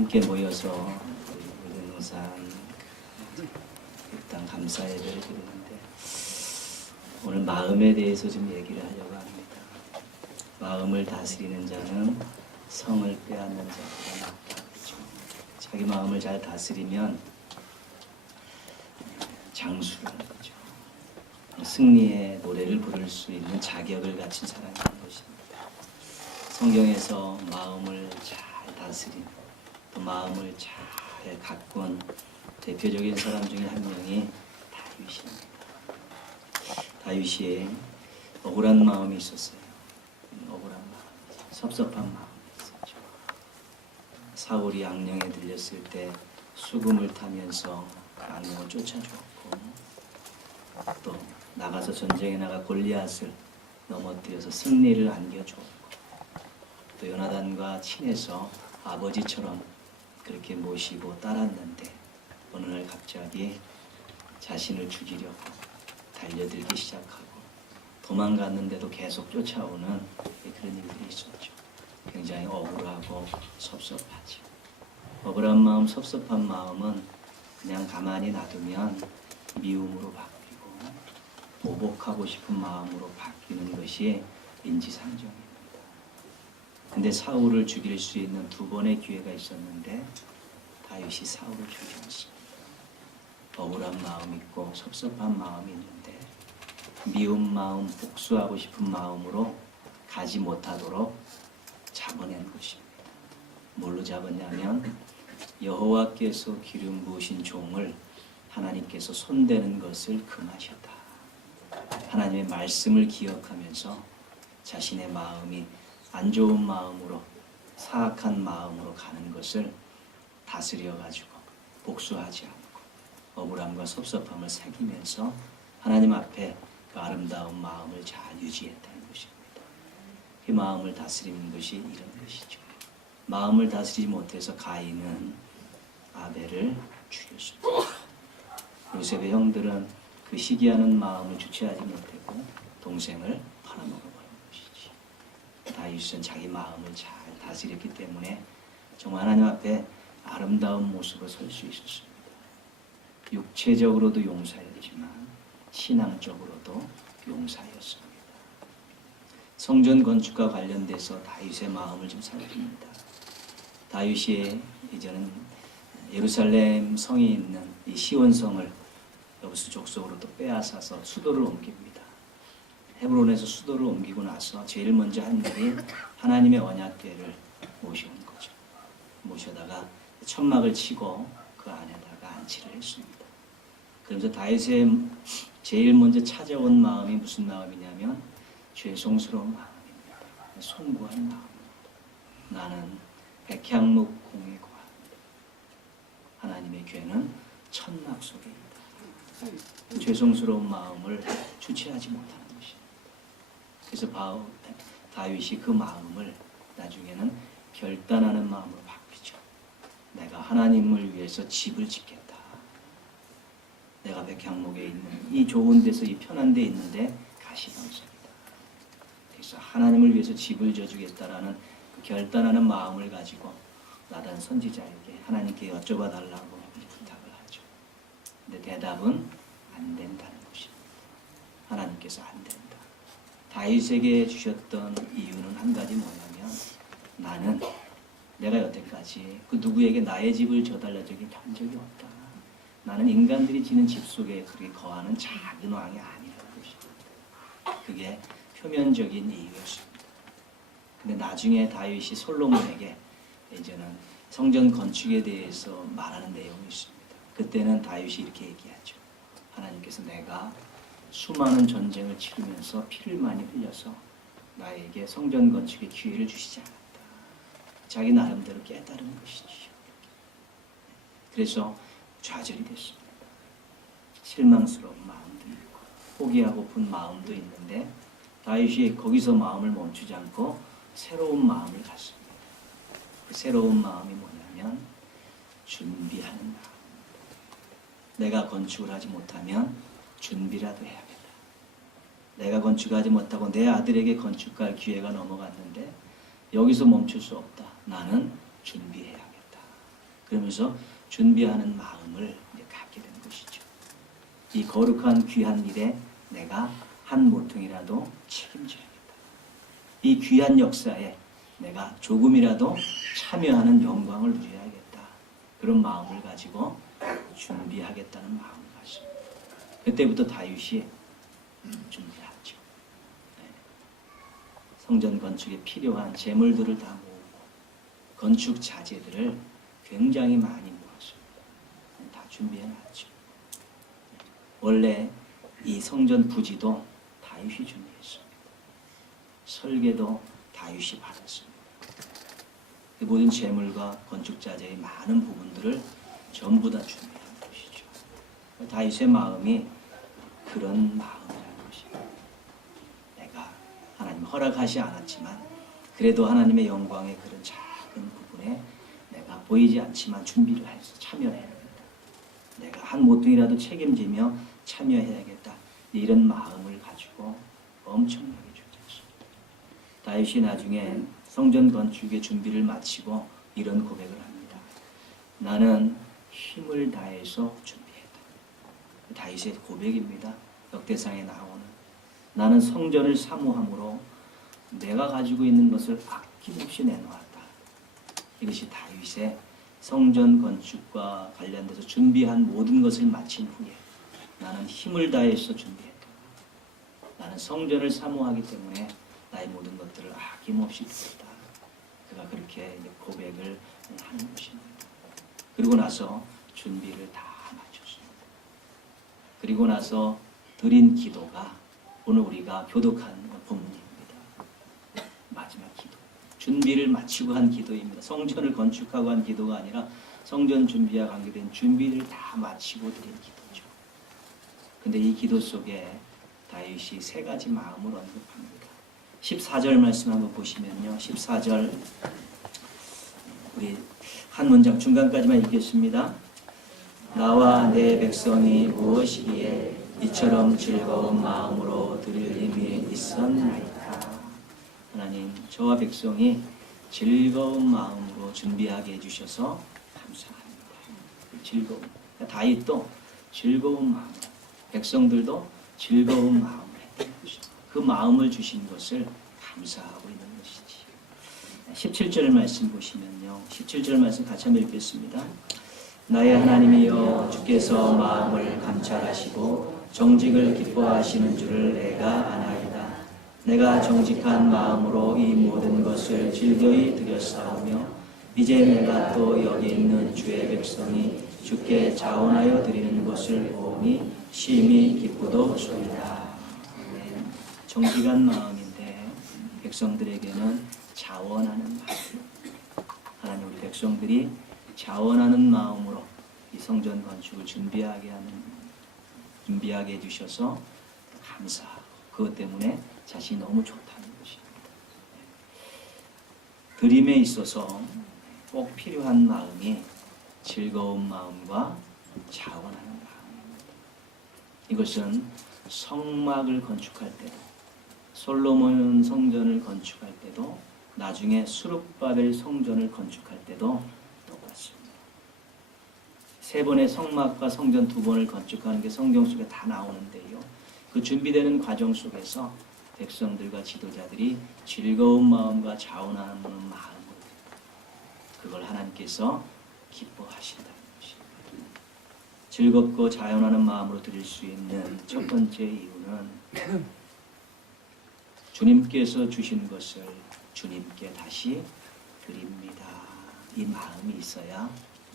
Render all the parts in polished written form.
함께 모여서 의den동산 일단 감사 예배를 드리는데 오늘 마음에 대해서 좀 얘기를 하려고 합니다. 마음을 다스리는 자는 성을 빼앗는 자보다 낫다. 그렇죠? 자기 마음을 잘 다스리면 장수라는 거죠. 승리의 노래를 부를 수 있는 자격을 갖춘 사람이 되는 것입니다. 성경에서 마음을 잘 다스린 또 마음을 잘 가꾼 대표적인 사람 중에 한 명이 다윗입니다. 다윗이 억울한 마음이 있었어요. 억울한 마음, 섭섭한 마음이 있었죠. 사울이 악령에 들렸을 때 수금을 타면서 악령을 쫓아주었고 또 나가서 전쟁에 나가 골리앗을 넘어뜨려서 승리를 안겨주었고 또 요나단과 친해서 아버지처럼 그렇게 모시고 따랐는데 어느 날 갑자기 자신을 죽이려고 달려들기 시작하고 도망갔는데도 계속 쫓아오는 그런 일들이 있었죠. 굉장히 억울하고 섭섭하죠. 억울한 마음, 섭섭한 마음은 그냥 가만히 놔두면 미움으로 바뀌고 보복하고 싶은 마음으로 바뀌는 것이 인지상정입니다. 근데 사울을 죽일 수 있는 두 번의 기회가 있었는데 다윗이 사울을 죽였습니다. 억울한 마음이 있고 섭섭한 마음이 있는데 미운 마음, 복수하고 싶은 마음으로 가지 못하도록 잡아낸 것입니다. 뭘로 잡았냐면 여호와께서 기름 부으신 종을 하나님께서 손대는 것을 금하셨다. 하나님의 말씀을 기억하면서 자신의 마음이 안 좋은 마음으로 사악한 마음으로 가는 것을 다스려 가지고 복수하지 않고 억울함과 섭섭함을 새기면서 하나님 앞에 그 아름다운 마음을 잘 유지했다는 것입니다. 그 마음을 다스리는 것이 이런 것이죠. 마음을 다스리지 못해서 가인은 아벨을 죽였습니다. 요셉의 형들은 그 시기하는 마음을 주체하지 못하고 동생을 팔아먹어버린 것이지. 다윗은 자기 마음을 잘 다스렸기 때문에 정말 하나님 앞에 아름다운 모습으로 설 수 있었습니다. 육체적으로도 용사였지만 신앙적으로도 용사였습니다. 성전 건축과 관련돼서 다윗의 마음을 좀 살핍니다. 다윗이 이제는 예루살렘 성이 있는 이 시온성을 여부수 족속으로 또 빼앗아서 수도를 옮깁니다. 헤브론에서 수도를 옮기고 나서 제일 먼저 한 일이 하나님의 언약궤를 모셔온 거죠. 모셔다가 천막을 치고 그 안에다가 안치를 했습니다. 그러면서 다윗의 제일 먼저 찾아온 마음이 무슨 마음이냐면 죄송스러운 마음입니다. 송구한 마음입니다. 나는 백향목 공에 거합니다. 하나님의 궤는 천막 속에 있다. 죄송스러운 마음을 주체하지 못하는 것입니다. 그래서 다윗이 그 마음을 나중에는 결단하는 마음으로 바뀌죠. 내가 하나님을 위해서 집을 짓겠다. 내가 백향목에 있는 이 좋은 데서 이 편한 데 있는데 가시방석이다. 그래서 하나님을 위해서 집을 져주겠다라는 그 결단하는 마음을 가지고 나단 선지자에게 하나님께 여쭤봐 달라고 부탁을 하죠. 근데 대답은 안 된다는 것입니다. 하나님께서 안 된다. 다윗에게 주셨던 이유는 한 가지 뭐냐면 나는 내가 여태까지 그 누구에게 나의 집을 져달라 적이 한 적이 없다. 나는 인간들이 지는 집 속에 그렇게 거하는 작은 왕이 아니라는 것입니다. 그게 표면적인 이유였습니다. 근데 나중에 다윗이 솔로몬에게 이제는 성전 건축에 대해서 말하는 내용이 있습니다. 그때는 다윗이 이렇게 얘기하죠. 하나님께서 내가 수많은 전쟁을 치르면서 피를 많이 흘려서 나에게 성전 건축의 기회를 주시지 않았다. 자기 나름대로 깨달은 것이죠. 그래서 좌절이 됐습니다. 실망스러운 마음도 있고 포기하고픈 마음도 있는데 다윗이 거기서 마음을 멈추지 않고 새로운 마음을 갖습니다. 그 새로운 마음이 뭐냐면 준비하는 마음입니다. 내가 건축을 하지 못하면 준비라도 해야겠다. 내가 건축하지 못하고 내 아들에게 건축할 기회가 넘어갔는데 여기서 멈출 수 없다. 나는 준비해야겠다. 그러면서 준비하는 마음을 이제 갖게 되는 것이죠. 이 거룩한 귀한 일에 내가 한 모퉁이라도 책임져야겠다. 이 귀한 역사에 내가 조금이라도 참여하는 영광을 누려야겠다. 그런 마음을 가지고 준비하겠다는 마음을 가집니다. 그때부터 다윗이 준비하죠. 성전 건축에 필요한 재물들을 다 모으고 건축 자재들을 굉장히 많이 모았습니다. 다 준비해놨죠. 원래 이 성전 부지도 다윗이 준비했습니다. 설계도 다윗이 받았습니다. 그 모든 재물과 건축 자재의 많은 부분들을 전부 다 준비한 것이죠. 다윗의 마음이 그런 마음이라는 것입니다. 내가 하나님 허락하지 않았지만 그래도 하나님의 영광의 그런 작은 부분에 내가 보이지 않지만 준비를 해서 참여해야 합니다. 내가 한 모퉁이라도 책임지며 참여해야겠다. 이런 마음을 가지고 엄청나게 준비했습니다. 다윗이 나중에 성전 건축의 준비를 마치고 이런 고백을 합니다. 나는 힘을 다해서 준비했다. 다윗의 고백입니다. 역대상에 나오는 나는 성전을 사모함으로 내가 가지고 있는 것을 아낌없이 내놓았다. 이것이 다윗의 성전 건축과 관련돼서 준비한 모든 것을 마친 후에 나는 힘을 다해서 준비했다. 나는 성전을 사모하기 때문에 나의 모든 것들을 아낌없이 드렸다. 그가 그렇게 고백을 하는 것입니다. 그리고 나서 준비를 다 마쳤습니다. 그리고 나서 드린 기도가 오늘 우리가 교독한 본문입니다. 마지막 기도. 준비를 마치고 한 기도입니다. 성전을 건축하고 한 기도가 아니라 성전 준비와 관계된 준비를 다 마치고 드린 기도죠. 근데 이 기도 속에 다윗이 세 가지 마음을 언급합니다. 14절 말씀 한번 보시면요. 14절 우리 한 문장 중간까지만 읽겠습니다. 나와 내 백성이 무엇이기에 이처럼 즐거운 마음으로 드릴 힘이 있었나이까. 하나님, 저와 백성이 즐거운 마음으로 준비하게 해주셔서 감사합니다. 즐거움. 다윗도 즐거운 마음, 백성들도 즐거운 마음을 했던 것이죠. 그 마음을 주신 것을 감사하고 있는 것이지. 17절 말씀 보시면요. 17절 말씀 같이 한번 읽겠습니다. 나의 하나님이여 주께서 마음을 감찰하시고 정직을 기뻐하시는 줄을 내가 아나이다. 내가 정직한 마음으로 이 모든 것을 즐거이 드렸사오며 이제 내가 또 여기 있는 주의 백성이 주께 자원하여 드리는 것을 보니 심히 기쁘도소이다. 정직한 마음인데 백성들에게는 자원하는 마음. 하나님 우리 백성들이 자원하는 마음으로 이 성전 건축을 준비하게 해주셔서 감사하고 그것 때문에 자신이 너무 좋다는 것입니다. 드림에 있어서 꼭 필요한 마음이 즐거운 마음과 자원하는 마음입니다. 이것은 성막을 건축할 때도 솔로몬 성전을 건축할 때도 나중에 수룹바벨 성전을 건축할 때도 똑같습니다. 세 번의 성막과 성전 두 번을 건축하는 게 성경 속에 다 나오는데요. 그 준비되는 과정 속에서 백성들과 지도자들이 즐거운 마음과 자원하는 마음으로 그걸 하나님께서 기뻐하신다는 것입니다. 즐겁고 자원하는 마음으로 드릴 수 있는 첫 번째 이유는 주님께서 주신 것을 주님께 다시 드립니다. 이 마음이 있어야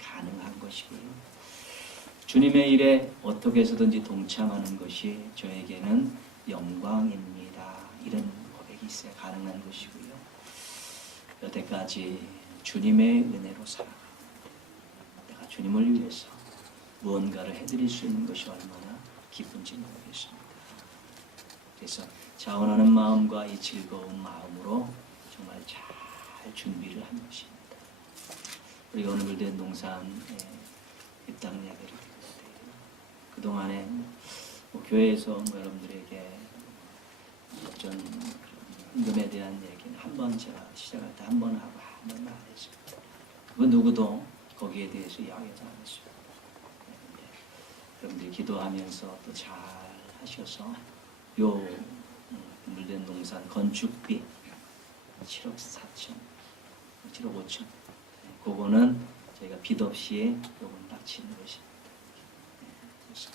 가능한 것이고요. 주님의 일에 어떻게 해서든지 동참하는 것이 저에게는 영광입니다. 이런 고백이 있어야 가능한 것이고요. 여태까지 주님의 은혜로 살아갑니다. 내가 주님을 위해서 무언가를 해드릴 수 있는 것이 얼마나 기쁜지 모르겠습니다. 그래서 자원하는 마음과 이 즐거운 마음으로 정말 잘 준비를 한 것입니다. 우리가 오늘 된 농산에 이 땅 이야기를 했는데 그동안에 교회에서 여러분들에게 어떤 임금에 대한 얘기는 한 번 제가 시작할 때 한 번 하고 한 번 안 했습니다. 그 누구도 거기에 대해서 이야기하지 않았어요. 여러분들이 기도하면서 또 잘 하셔서 요 물된 동산 건축비 7억 4천, 7억 5천, 그거는 저희가 빚 없이 요건 딱 치는 것입니다. 그래서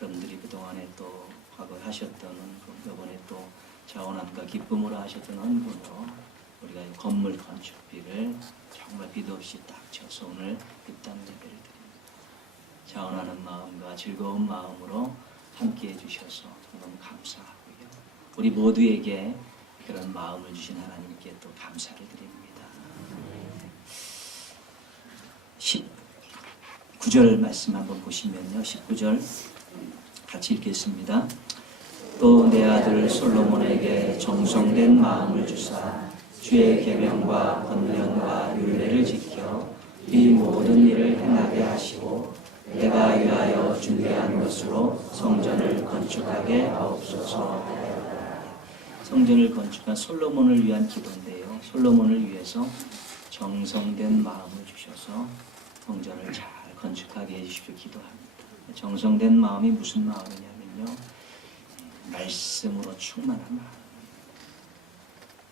여러분들이 그동안에 또 과거에 하셨던 요번에 또 자원함과 기쁨으로 하셨던 헌금으로 우리가 이 건물 건축비를 정말 빚 없이 딱 쳐서 오늘 입당 예배를 드립니다. 자원하는 마음과 즐거운 마음으로 함께 해주셔서 너무 감사하고요. 우리 모두에게 그런 마음을 주신 하나님께 또 감사를 드립니다. 19절 말씀 한번 보시면요. 19절 같이 읽겠습니다. 또 내 아들 솔로몬에게 정성된 마음을 주사 주의 계명과 권면과 율례를 지켜 이 모든 일을 행하게 하시고 내가 위하여 준비한 것으로 성전을 건축하게 하옵소서. 성전을 건축한 솔로몬을 위한 기도인데요. 솔로몬을 위해서 정성된 마음을 주셔서 성전을 잘 건축하게 해주십시오 기도합니다. 정성된 마음이 무슨 마음이냐면요. 말씀으로 충만한 마음.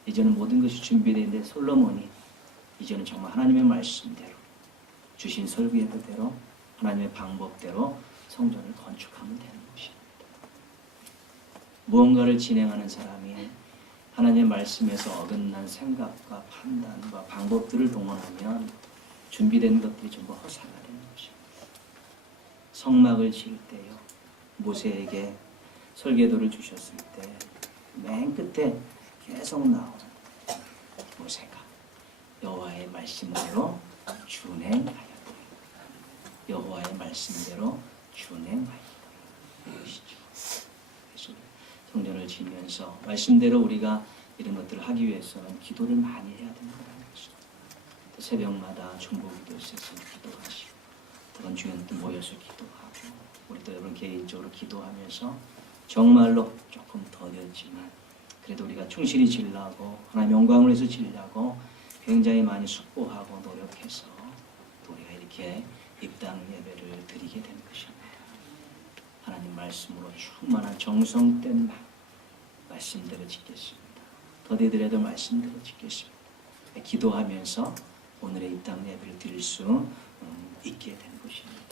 이제는 모든 것이 준비되어 있는데 솔로몬이 이제는 정말 하나님의 말씀대로 주신 설교의 그대로 하나님의 방법대로 성전을 건축하면 되는 것입니다. 무언가를 진행하는 사람이 하나님의 말씀에서 어긋난 생각과 판단과 방법들을 동원하면 준비된 것들이 전부 허사가 되는 것입니다. 성막을 지을 때요. 모세에게 설계도를 주셨을 때 맨 끝에 계속 나오는 모세가 여호와의 말씀대로 준행하였다. 여호와의 말씀대로 준행하였다. 이것이죠. 그래서 성전을 지으면서 말씀대로 우리가 이런 것들을 하기 위해서는 기도를 많이 해야 된다는 것이죠. 새벽마다 중보기도 있어서 기도하시고 그런 주연들 모여서 기도하고 우리도 여러분 개인적으로 기도하면서 정말로 조금 더뎠지만 그래도 우리가 충실히 지으려고 하나님 영광을 위해서 지으려고 굉장히 많이 숙고하고 노력해서 또 우리가 이렇게 입당 예배를 드리게 된 것입니다. 하나님 말씀으로 충만한 정성된 말씀대로 짓겠습니다. 더디더라도 말씀대로 짓겠습니다. 기도하면서 오늘의 입당 예배를 드릴 수 있게 된 것입니다.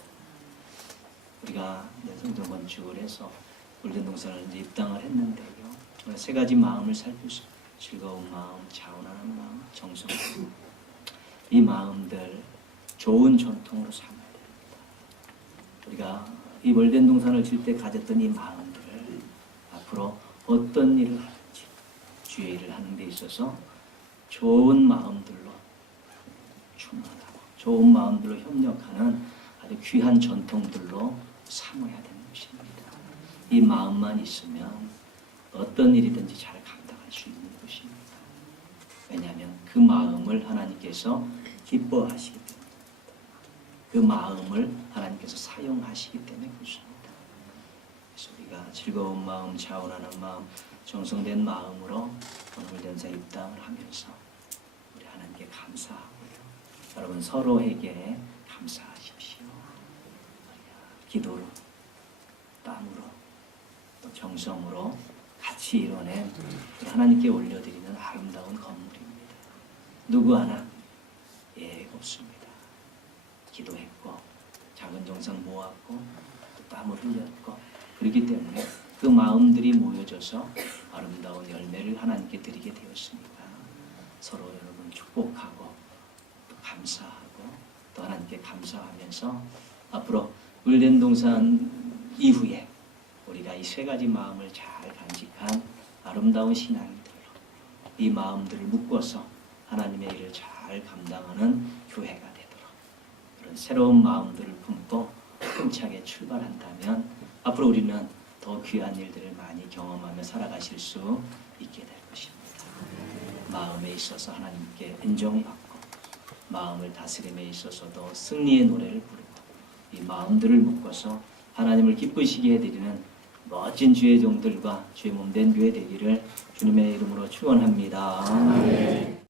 우리가 성전 건축을 해서 물된 동산을 이제 입당을 했는데요. 세 가지 마음을 살펴서 즐거운 마음, 자원하는 마음, 정성. 이 마음들 좋은 전통으로 삼아야 됩니다. 우리가 이 멀된 동산을 질 때 가졌던 이 마음들을 앞으로 어떤 일을 하든지 주의 일을 하는 데 있어서 좋은 마음들로 충만하고 좋은 마음들로 협력하는 아주 귀한 전통들로 삼아야 되는 것입니다. 이 마음만 있으면 어떤 일이든지 잘 감당할 수 있는 것입니다. 왜냐하면 그 마음을 하나님께서 기뻐하시기 때문에 그 마음을 하나님께서 사용하시기 때문에 그렇습니다. 그래서 우리가 즐거운 마음, 자원하는 마음, 정성된 마음으로 오늘 된사 입당을 하면서 우리 하나님께 감사하고요. 여러분 서로에게 감사하십시오. 기도로, 땀으로, 또 정성으로 같이 이뤄낸 하나님께 올려드리는 아름다운 건물입니다. 누구 하나 예외가 없습니다. 기도했고 작은 정성 모았고 또 땀을 흘렸고 그렇기 때문에 그 마음들이 모여져서 아름다운 열매를 하나님께 드리게 되었습니다. 서로 여러분 축복하고 또 감사하고 또 하나님께 감사하면서 앞으로 물된 동산 이후에 우리가 이 세 가지 마음을 잘 간직한 아름다운 신앙들로 이 마음들을 묶어서 하나님의 일을 잘 감당하는 교회가 되도록 그런 새로운 마음들을 품고 힘차게 출발한다면 앞으로 우리는 더 귀한 일들을 많이 경험하며 살아가실 수 있게 될 것입니다. 마음에 있어서 하나님께 인정받고 마음을 다스림에 있어서도 승리의 노래를 부르고 이 마음들을 묶어서 하나님을 기쁘시게 해드리는 멋진 주의 종들과 주의 몸된 교회 되기를 주님의 이름으로 축원합니다.